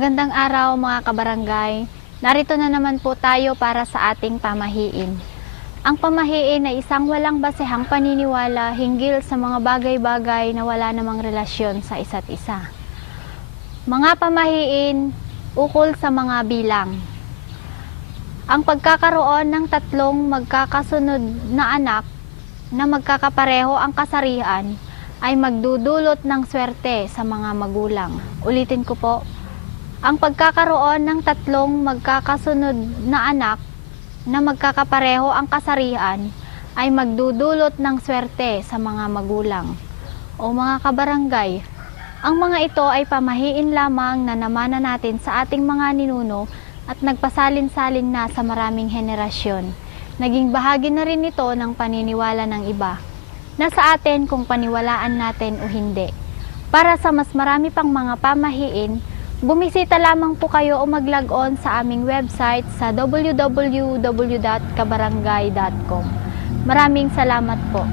Magandang araw mga kabarangay. Narito na naman po tayo para sa ating pamahiin. Ang pamahiin ay isang walang basehang paniniwala hinggil sa mga bagay-bagay na wala namang relasyon sa isa't isa. Mga pamahiin ukol sa mga bilang. Ang pagkakaroon ng tatlong magkakasunod na anak na magkakapareho ang kasarian ay magdudulot ng swerte sa mga magulang. Ulitin ko po, ang pagkakaroon ng tatlong magkakasunod na anak na magkakapareho ang kasarian ay magdudulot ng swerte sa mga magulang. O mga kabarangay, ang mga ito ay pamahiin lamang na namana natin sa ating mga ninuno at nagpasalin-salin na sa maraming henerasyon. Naging bahagi na rin ito ng paniniwala ng iba. Nasa atin kung paniwalaan natin o hindi. Para sa mas marami pang mga pamahiin, bumisita lamang po kayo o mag-log on sa aming website sa www.kabarangay.com. Maraming salamat po.